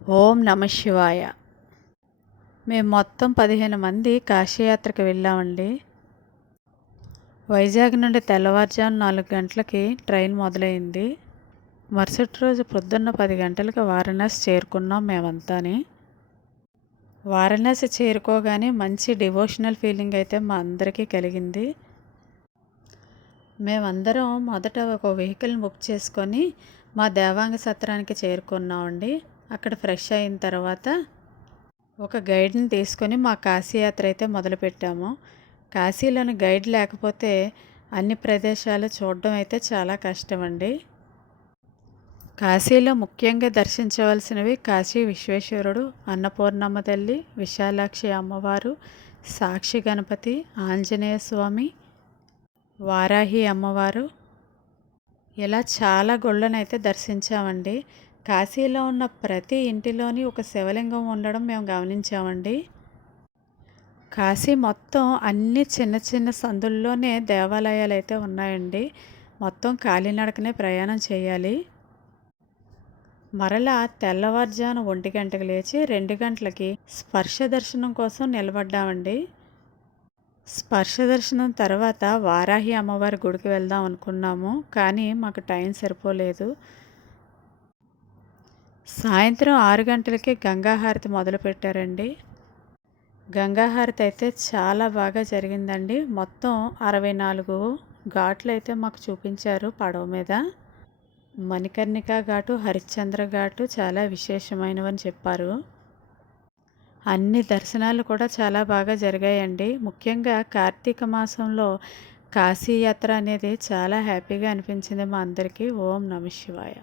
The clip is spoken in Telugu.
ఓం నమ శివాయ. మేము మొత్తం పదిహేను మంది కాశీయాత్రకు వెళ్ళామండి. వైజాగ్ నుండి తెల్లవారుజాము నాలుగు గంటలకి ట్రైన్ మొదలైంది. మరుసటి రోజు పొద్దున్న పది గంటలకు వారణాసి చేరుకున్నాం మేమంతాని. వారణాసి చేరుకోగానే మంచి డివోషనల్ ఫీలింగ్ అయితే మా అందరికీ కలిగింది. మేమందరం మొదట ఒక వెహికల్ బుక్ చేసుకొని మా దేవాంగ సత్రానికి చేరుకున్నామండి. అక్కడ ఫ్రెష్ అయిన తర్వాత ఒక గైడ్ని తీసుకొని మా కాశీయాత్ర అయితే మొదలుపెట్టాము. కాశీలోని గైడ్ లేకపోతే అన్ని ప్రదేశాలు చూడడం అయితే చాలా కష్టం అండి కాశీలో ముఖ్యంగా దర్శించవలసినవి కాశీ విశ్వేశ్వరుడు అన్నపూర్ణమ్మ తల్లి విశాలాక్షి అమ్మవారు సాక్షి గణపతి ఆంజనేయ స్వామి వారాహి అమ్మవారు. ఇలా చాలా గుళ్ళనైతే దర్శించామండి. కాశీలో ఉన్న ప్రతి ఇంటిలోని ఒక శివలింగం ఉండడం మేము గమనించామండి. కాశీ మొత్తం అన్ని చిన్న చిన్న సందుల్లోనే దేవాలయాలు అయితే ఉన్నాయండి. మొత్తం కాలినడకనే ప్రయాణం చేయాలి. మరలా తెల్లవారుజాను ఒంటి గంటకు లేచి రెండు గంటలకి స్పర్శ దర్శనం కోసం నిలబడ్డామండి. స్పర్శ దర్శనం తర్వాత వారాహి అమ్మవారి గుడికి వెళ్దాం అనుకున్నాము. కానీ మాకు టైం సరిపోలేదు. సాయంత్రం ఆరు గంటలకి గంగాహారతి మొదలుపెట్టారండి. గంగాహారతి అయితే చాలా బాగా జరిగిందండి. మొత్తం అరవై నాలుగు ఘాట్లు అయితే మాకు చూపించారు పడవ మీద. మణికర్ణిక ఘాటు హరిశ్చంద్ర ఘాటు చాలా విశేషమైనవని చెప్పారు. అన్ని దర్శనాలు కూడా చాలా బాగా జరిగాయండి. ముఖ్యంగా కార్తీక మాసంలో కాశీయాత్ర అనేది చాలా హ్యాపీగా అనిపించింది మా అందరికీ. ఓం నమ శివాయ.